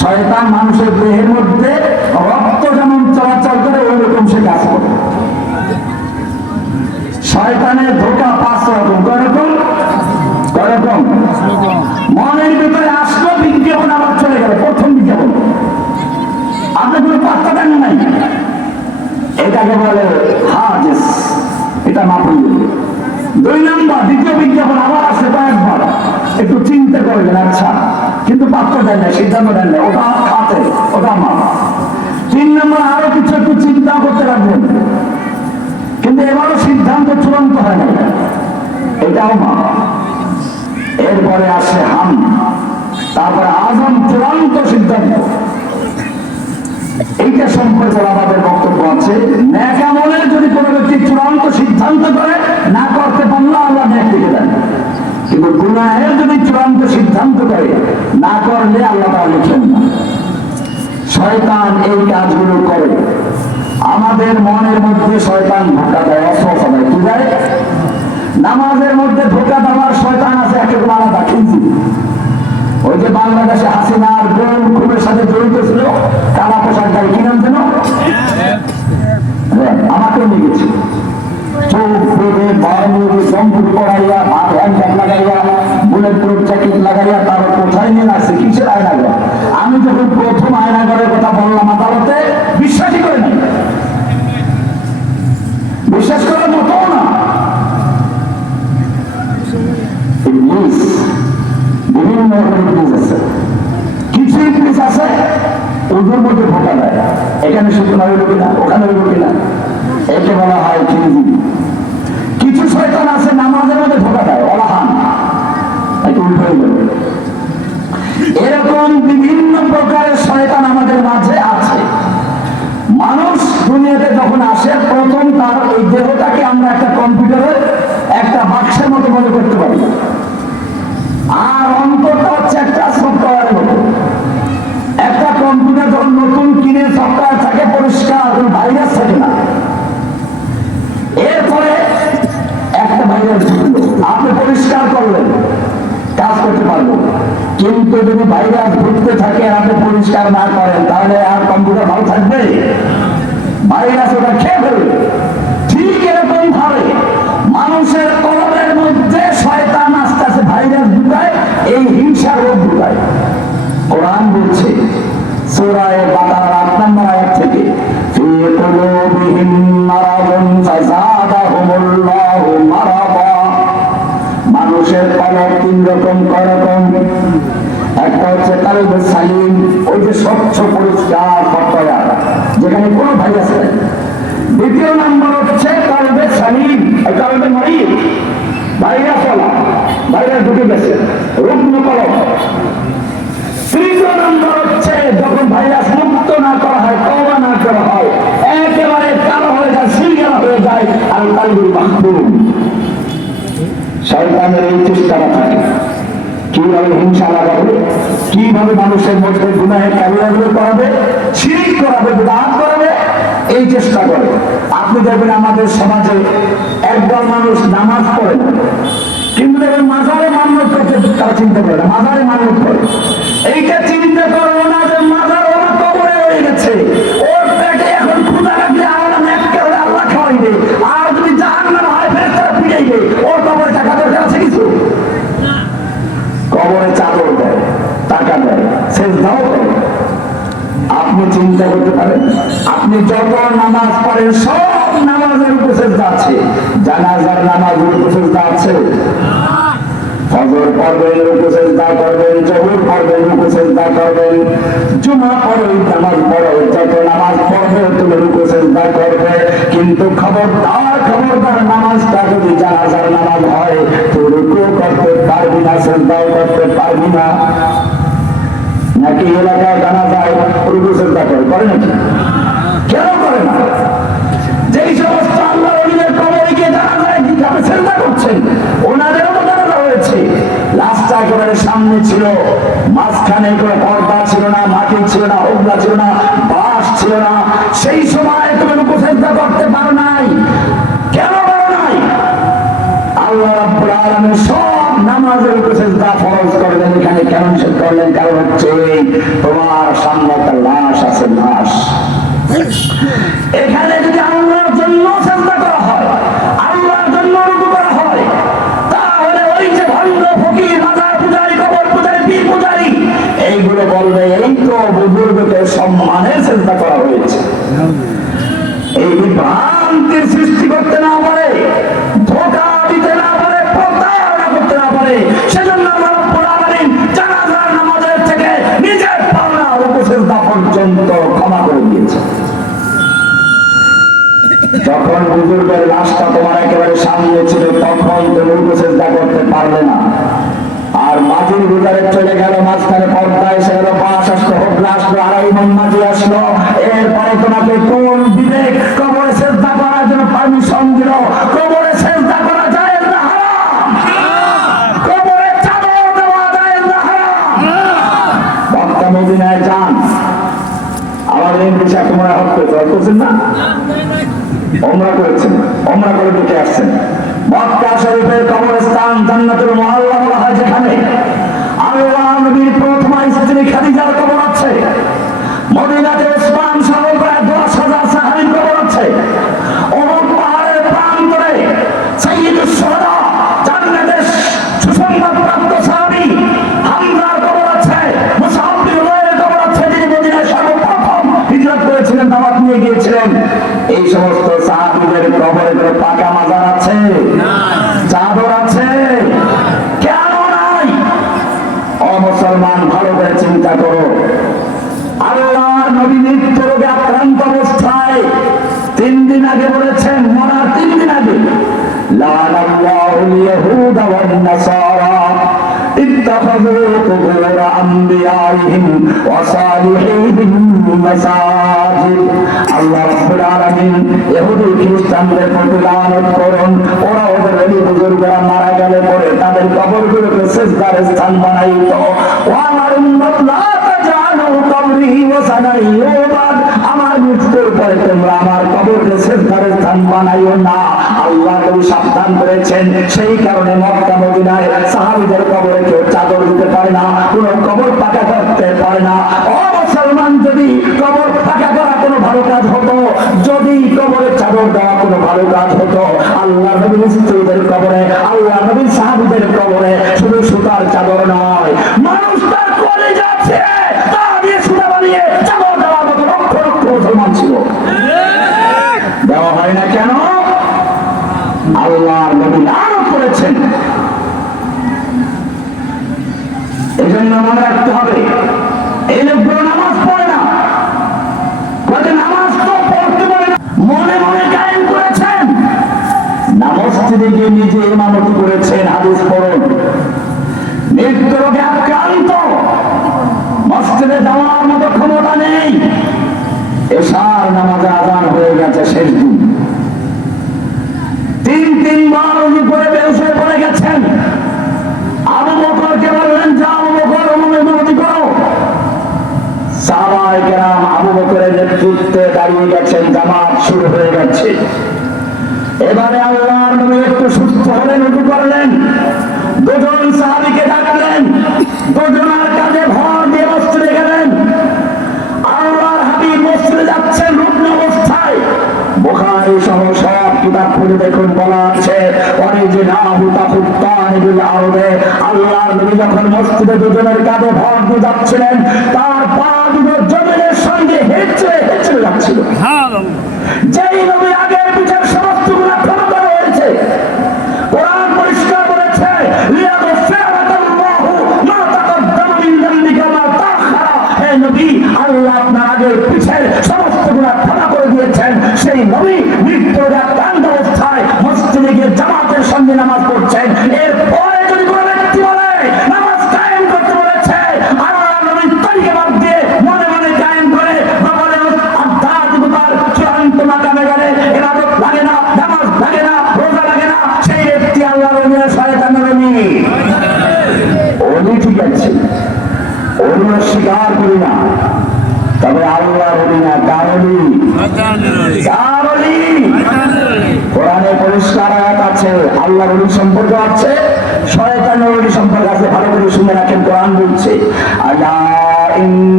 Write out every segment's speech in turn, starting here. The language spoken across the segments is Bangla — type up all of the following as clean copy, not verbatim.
শয়তান মানুষের দেহের মধ্যে রক্ত যেমন চলাচল করে ওই রকম সে কাজ করে। শয়তানের ধোঁকা 5 রকম। কয়রকম? মনের ভিতরে আসলো বিজ্ঞাপন, আবার চলে গেল প্রথম বিজ্ঞাপন, আপনি কোনো পাত্তা দেন নাই, এটাকে বলে হাজেস, এটা মাপুন। 2 নম্বর দ্বিতীয় বিজ্ঞাপন আবার আসে কয়েকবার, একটু চিন্তা করবেন, আচ্ছা, কিন্তু পাত্তা দেন না, সিদ্ধান্ত দেন না, ওটা খাতে, ওটা মা। 3 নম্বর আরো কিছু একটু চিন্তা করতে রাখবেন, কিন্তু এবারও সিদ্ধান্ত চূড়ান্ত হয় না, এটাও মা। এরপরে আসে হাম, তারপরে আজম, চূড়ান্ত সিদ্ধান্ত। এইটা সম্পর্কে আমাদের বক্তব্য আছে, নেক আমলের যদি কোনো ব্যক্তি চূড়ান্ত সিদ্ধান্ত করে না করতে পারলে আল্লাহ নেক লিখে দেন, কিন্তু গুনাহের যদি চূড়ান্ত সিদ্ধান্ত করে না করলে আল্লাহ তা লিখেন না। শয়তান এই কাজগুলো করে, আমাদের মনের মধ্যে শয়তান ধোঁকা দেয়, অস্ত্র দেয়। কি দেয়? নামাজের মধ্যে ধোঁকা দেওয়ার শয়তান আছে একেবারে আলাদা। কিন্তু ওই যে বাংলাদেশে হাসিনার গোল খুবের সাথে জড়িত ছিল, কালা পোশাক গাড়ি, কি নাম যেন, আমাকেও নিয়ে গেছে, চোখ বেঁধে সম্পুর পড়াইয়া, হাত হ্যান্ডব্যাগ লাগাইয়া, বুলেট প্রুফ জ্যাকেট লাগাইয়া, তার কোথায় নিয়ে আসছে, কিসের আয়নাঘর। আমি যখন প্রথম আয়নাঘরের কথা বললাম আদালতে, বিশ্বাসই করে নাই, বিশ্বাস করার মতো না। বিভিন্ন ইংলিশ আছে, কিছু ইংলিশ আছে ওদের মধ্যে ঢোকা দেয়, এখানে শুকনো হইল কিনা, ওখানে হইল কিনা, একে বলা হয় খিলজি। কিছু শয়তান আছে নামাজের মধ্যে ঢোকা দেয়, অলাহান, উল্টো হইল। এরকম বিভিন্ন প্রকারের শয়তান আমাদের মাঝে আছে। মানুষ দুনিয়াতে যখন আসে, প্রথম তার এই দেহটাকে আমরা একটা কম্পিউটারের একটা বাক্সের মতো মনে করতে পারি, আর অন্তরটা হচ্ছে একটা সফটওয়্যারের মতো। একটা কম্পিউটার যখন নতুন কিনে সফটওয়্যার থাকে পরিষ্কার, কোনো ভাইরাস থাকে না। এরপরে একটা ভাইরাস ঢুকলো, আপনি পরিষ্কার করলেন, কাজ করতে পারবো। কিন্তু যদি ভাইরাস ঢুকতে থাকে আর আপনি পরিষ্কার না করেন, তাহলে আর কম্পিউটার ভালো থাকবে? ভাইরাস ওটা খেয়ে ফেলবে। ঠিক এরকম ভাবে মানুষের কলমের মধ্যে শয়তান আস্তে আস্তে ভাইরাস ঢুকায়, এই হিংসা রোগ ঢুকায়। কোরআন বলছে সূরা বাকারার 8 নম্বর আয়াত থেকে, ফি কুলুবিহিম মারাদুন ফাযাদাহুমুল্লাহু মারাদা। মানুষের কলব 3 রকম। কয়রকম? একটা হচ্ছে কলবে সালিম, ওই যে স্বচ্ছ পরিষ্কার সফটওয়্যার, যেখানে কোনো ভাইরাস নেই। দ্বিতীয় নম্বর হচ্ছে কলবে সালিম, কলবে মরিদ, ভাইরাস ওয়ালা, ভাইরাস ঢুকে গেছে, রুগ্ন কলব। তৃতীয় নম্বর হচ্ছে যখন ভাইরাস মুক্ত না করা হয়, তওবা না করা হয়, একেবারে কালো হয়ে যায়, সিলগালা হয়ে যায়, আর কলবুল মাহদুম। শয়তানের এই চেষ্টাটা থাকে, কিভাবে হিংসা লাগাবে, কিভাবে মানুষের মধ্যে গুনাহের কাবিরাগুলো করাবে, শিরক করাবে, বিদআত করাবে, এই চেষ্টা করে। আপনি দেখবেন আমাদের সমাজে একদল মানুষ নামাজ পড়ে না, কিন্তু দেখবেন মাজারে মান্যত করতে তারা চিন্তা করে না, মাজারে মান্যত করে। এইটা চিন্তা করবো না যে মাজার ওরা কবরে হয়ে গেছে, ওর পেটে এখন ক্ষুধা লাগলে আল্লাহ ম্যাপকে হলে আল্লাহ খাওয়াইবে, আর যদি জাহান্নাম হয় ফেরেশতারা পিটাইবে, ওর কবরে টাকা দরকার আছে কিছু? কবরে চাদর দেয়, টাকা দেয়, সেজদাও করে। আপনি চিন্তা করতে পারেন, আপনি যত নামাজ পড়েন সব নামাজের উপর সেজদা আছে, জানাজার নামাজের উপর সেজদা আছে, ফজর পড়বেন রুকু সিজদা করবেন, জোহর পড়বেন রুকু সিজদা করবেন, জুমা পড়বেন, নামাজ পড়বেন, যত নামাজ পড়বে তুমি রুকু সিজদা করবে। কিন্তু খবরদার নামাজটা যদি জানাজার নামাজ হয়, তুই রুকু করতে পারবি না, সিজদাও করতে পারবি না। নাকি এলাকায় জানাজায় রুকু সিজদা করে নাকি? কেন করে না? যেই সমস্ত আল্লাহর ওলিদের কবরে গিয়ে জানাজায় কিভাবে সিজদা করছেন, ওনাদেরও তো জানাজা হয়েছে, লাশটা একেবারে সামনে ছিল, মাঝখানে কোনো পর্দা ছিল না, মাটি ছিল না, হোগলা ছিল না, বাঁশ ছিল না। সেই সময় তুমি রুকু সিজদা করতে পারো নাই। কেন পারো নাই? আল্লাহ রাব্বুল আলামিন সব নামাজের উপর সেজদা ফরজ করলেন, এখানে কেন নিষেধ করলেন? কারণ হচ্ছে তোমার সামনে একটা লাশ আছে, লাশ। এখানে যদি আল্লাহর জন্য সেজদা করা হয়, আল্লাহর জন্য রুকু করা হয়, তাহলে ওই যে ভণ্ড ফকির, মাজার পূজারী, কবর পূজারী, পীর পূজারী, এইগুলো বলবে এই তো বুজুর্গকে সম্মানে সেজদা করা হয়েছে। এই বিভ্রান্তির সৃষ্টি করতে না পারে, ধোঁকা দিতে না পারে, প্রতারণা করতে না পারে, সেজন্য আল্লাহ রাব্বুল আলামিন জানাজার নামাজের থেকে নিজের পাওনা রুকু সিজদা পর্যন্ত ক্ষমা করে দিয়েছে। যখন বুজুর্গের লাশটা তোমার একেবারে সামনে ছিল, তখন তুমি রুকু সিজদা করতে পারলে না। আর মাঝির ভিতরে চলে গেল, মাঝখানে পর্দা এসে গেল, পাশ আসলো, হোকলা আসলো, আড়াই মন মাঝি আসলো, এরপরে তোমাকে কোন বিবেক কবরে সেজদা করার জন্য পারমিশন দিল? কবরে সেজদা করা যায় না হারাম, কবরে চাদর দেওয়া যায় না হারাম। মক্কা মদিনায় যান, আমাদের বিষয় তোমরা করছেন না, ওমরা করেছেন, ওমরা করে দেখে আসছেন। মক্কা শরীফের কবরস্থান জান্নাতুল মুআল্লা বলা হয়, যেখানে আল্লাহ নবীর প্রথম স্ত্রী খাদিজার কবর আছে। মদিনাতে ওসমান সহ প্রায় 10,000 সাহাবীর কবর আছে। উহুদ পাহাড়ের প্রান্তরে সাইয়্যিদুশ শুহাদা, জান্নাতের সুসংবাদপ্রাপ্ত সাহাবী হামজার কবর আছে। মুসআব বিন উমাইরের কবর আছে, যিনি মদিনায় সর্বপ্রথম হিজরত করেছিলেন, দাওয়াত নিয়ে গিয়েছিলেন। এই সমস্ত সাহাবীদের কবরে কোনো পাকা মাজার আছে? চাদর আছে? কেন নাই? ও মুসলমান, ভালো করে চিন্তা করো। আল্লাহর নবী মৃত্যু রোগে আক্রান্ত অবস্থায় 3 দিন আগে বলেছেন, মরার 3 দিন আগে, লানাল্লাহুল ইয়াহুদা ওয়ান নাসারা ইত্তাখাযু কুবুর আমবিয়াইহিম ওয়া সালিহিহিম মাসাজিদ। আল্লাহ রাব্বুল আলামিন ইহুদি খ্রিস্টানদের প্রতি লানত করুন, ওরা ওদের ওলি বুজুর্গরা মারা গেলে পরে তাদের কবরগুলোকে সিজদার স্থান বানাইতো। ওয়া আমার উম্মত লা তাজালু কবরি ওয়াসানান ইউবাদ, আমার মৃত্যুর পরে তোমরা আমার কবরকে সিজদার স্থান বানাইও না। আল্লাহ নবী সাবধান করেছেন। সেই কারণে মক্কা মদিনায় সাহাবীদের কবরে কেউ চাদর দিতে পারে না, কোন কবর পাকা করতে পারে না। ও মুসলমান, যদি কবর পাকা করা কোনো ভালো কাজ হতো, যদি কবরে চাদর দেওয়া কোনো ভালো কাজ হতো, আল্লাহ নবীর স্ত্রীদের কবরে, আল্লাহ নবীর সাহাবীদের কবরে শুধু সুতার চাদর নয়, মানুষ তার কলিজা ছিঁড়ে তা দিয়ে সুতা বানিয়ে চাদর দেওয়ার মতো লক্ষ লক্ষ মুসলমান ছিল। দেওয়া হয় না কেন? আল্লাহর নবী লানত করেছেন। এই জন্য মনে রাখতে হবে, এই লোকগুলো নামাজ পড়ে না, নামাজ তো পড়তে পারে না, মনে মনে কায়েম করেছেন, না মসজিদে গিয়ে নিজে ইমামতি করেছেন। হাদিস পড়ুন, মৃত্যু রোগে আক্রান্ত, মসজিদে যাওয়ার মতো ক্ষমতা নেই, এশার নামাজে আযান হয়ে গেছে, শেষ দিন, 3 বার উনি পরে বেহুশ হয়ে পড়ে গেছেন। আবু বকরকে বললেন, যাও আবু বকর, ইমামতি করো। সাহাবায়ে কেরাম আবু বকরের নেতৃত্বে দাঁড়িয়ে গেছেন, জামাত শুরু হয়ে গেছে। এবারে আল্লাহর নবী একটু সুস্থ হলেন, উঠু করলেন, 2 জন সাহাবীকে ডাকলেন, 2 জনের কাঁধে ভর দিয়ে মসজিদে গেলেন। আল্লাহর হাবিব মসজিদে যাচ্ছেন রুগ্ন অবস্থায়। বুখারী সহ সব কিতাব খুলে দেখুন, বলা আছে অরিজিনাহু তাহুত্তানিবিল আরদে। আল্লাহর নবী যখন মসজিদে 2 জনের কাঁধে ভর দিয়ে যাচ্ছিলেন, তার পা দুটো জমিনের সঙ্গে হেঁচড়ে হেঁচড়ে যাচ্ছিল। যেই নবী আগের পিছের সমস্ত গুনাহ ক্ষমা করা হয়েছে, কোরআন পরিষ্কার বলেছে, লিয়াগফিরাকাল্লাহু মা তাকদ্দামা মিন যামবিকা ওয়া মা তাআখারা। হে নবী, আল্লাহ আপনার আগের পিছের সমস্ত গুনাহ ক্ষমা করে দিয়েছেন। সেই নবী মৃত্যুর আক্রান্ত অবস্থায় মসজিদে গিয়ে জামাতের সঙ্গে নামাজ পড়ছেন। এরপরে যদি কোনো ব্যক্তি বলে নামাজ কায়েম করতে বলেছে, আল্লাহ নবীর তরিকা বাদ দিয়ে মনে মনে কায়েম করে বলে আধ্যাত্মিকতার চূড়ান্ত মাকামে গেলে ইবাদত লাগে না, নামাজ লাগে না, রোজা লাগে না, সেই ব্যক্তি আল্লাহর ওলির শয়তানের ওলি। ওলি ঠিক আছে, ওলি স্বীকার করি না, তবে আল্লাহর ওলি না, কার ওলি? কার ওলি? কোরআনে পরিষ্কার আয়াত আছে, আল্লাহর ওলি সম্পর্কে আছে,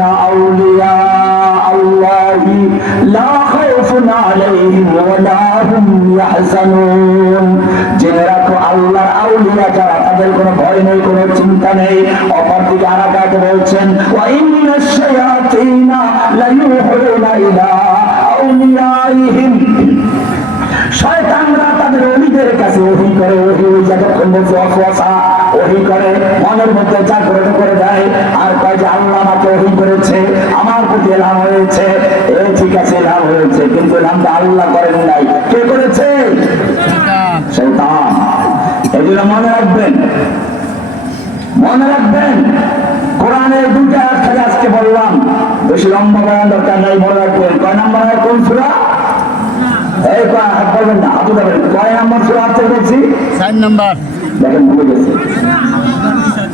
ইন্না আউলিয়া আল্লাহি লা খাউফুন আলাইহিম ওয়া লা হুম ইয়াহজানুন। জেনে রাখো আল্লাহর আউলিয়া যারা, তাদের কোনো ভয় নেই, কোনো চিন্তা নেই। অপরদিকে আরাকাতে বলছেন ওয়া ইন্নাশ শায়াতিনা লা ইউহুনা ইলা আউলিয়াইহিম, শয়তানরা তাদের ওলিদের কাছে ওহী করে, ওহী যতক্ষণ বলছে ওয়াসওয়াসা ওহী করে, মনের মধ্যে যা করে দেয়, আর কয় যে আল্লাহ আমাকে ওহী করেছে, আমার প্রতি এলাম হয়েছে, এ ঠিক আছে এলাম হয়েছে, কিন্তু এলামটা আল্লাহ করেন নাই। কে করেছে? শয়তান। এই জন্য মনে রাখবেন, মনে রাখবেন কোরআনের দুইটা আয়াত খালি আজকে বললাম, বেশি লম্বা বয়ান দরকার নাই। মনে রাখবেন কয় নাম্বার আয়াত কোন সূরা? এই হাত বলবেন না, হাত উঠাবেন। কয় নাম্বার সূরা আছে বলছি? 4 নাম্বার। দেখেন ভুলে গেছে।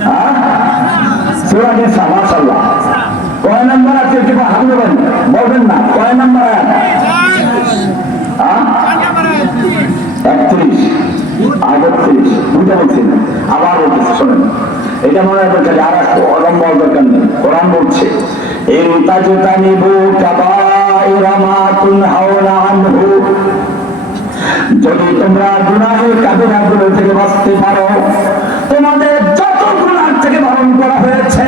হ্যাঁ, সূরা নিসা। মাশাআল্লাহ। কয় নাম্বার আছে একটু হাত উঠাবেন, বলবেন না। কয় নাম্বার আয়াত? হ্যাঁ, 31 38 দুইটা বলছি না, আবার বলতেছি শোনেন। এটা মনে রাখবেন, খালি আর লম্বা দরকার নেই। কোরআন বলছে ইন তাজতানিবু কাবাইরা মা তুনহাউনা আনহু, যদি তোমরা গুনাহের কাবিরাগুলো থেকে বাঁচতে পারো, তোমাদের যত গুনাহ থেকে বারণ করা হয়েছে,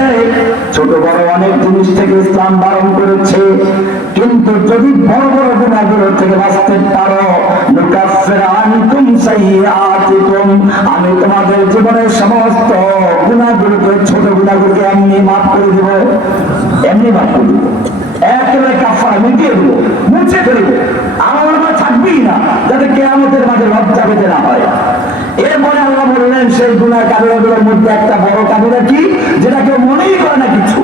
ছোট বড় অনেক জিনিস থেকে ইসলাম বারণ করেছে, কিন্তু যদি বড় বড় গুনাহগুলো থেকে বাঁচতে পারো, নুকাফির আনকুম সাইয়্যাতিকুম, আমি তোমাদের জীবনের সমস্ত গুনাহগুলোকে, ছোট গুনাহগুলোকে এমনি মাফ করে দেব, এমনি মাফ করে দেব, একেবারে কাফারা মিটিয়ে দেব, মুছে ফেলবো, আমার থাকবেই না, যাতে কিয়ামতের মাঝে লজ্জা পেতে না হয়। এরপরে আল্লাহ বললেন সেই গুনাহ কাবিরাগুলোর মধ্যে একটা বড় কাবিরা কি, যেটা কেউ মনেই করে না কিছু,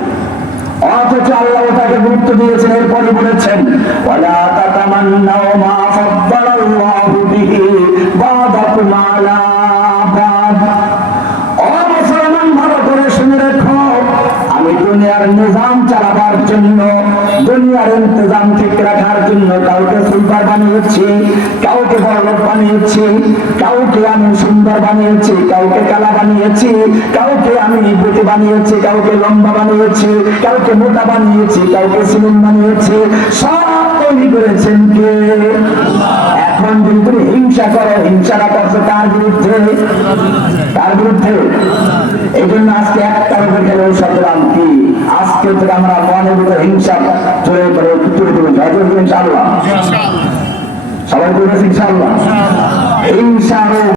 অথচ আল্লাহ ওটাকে গুরুত্ব দিয়েছেন। এরপরে বলেছেন ওয়ালা তাতামান্নাউ মা ফাদ্দালাল্লাহু বিহি বা'দাকুম আলা বা'দ। ও মুসলমান, ভালো করে শুনে রেখো, আমি দুনিয়ার নিজাম চালাবার জন্য, দুনিয়ার ইন্তজাম ঠিক রাখার জন্য কাউকে সুলতান বানিয়েছি, কাউকে বড়লোক বানিয়েছি, কাউকে আমি সুন্দর বানিয়েছি, কাউকে কালা বানিয়েছি, কাউকে আমি বেটে বানিয়েছি, কাউকে লম্বা বানিয়েছি, কাউকে মোটা বানিয়েছি, কাউকে সিলিম বানিয়েছি, সব তৈরি করেছেন কে? এখন যদি তুমি হিংসা করো, হিংসাটা করছো তার বিরুদ্ধে, তার বিরুদ্ধে। এই জন্য আজকে একটা রোগের গেলে ঔষধ কি, আজকে থেকে আমরা মনের ভিতরে হিংসা চলে পড়ে তুলে দেবো, ইনশাআল্লাহ। সবাই বলেছে ইনশাআল্লাহ। হিংসা রোগ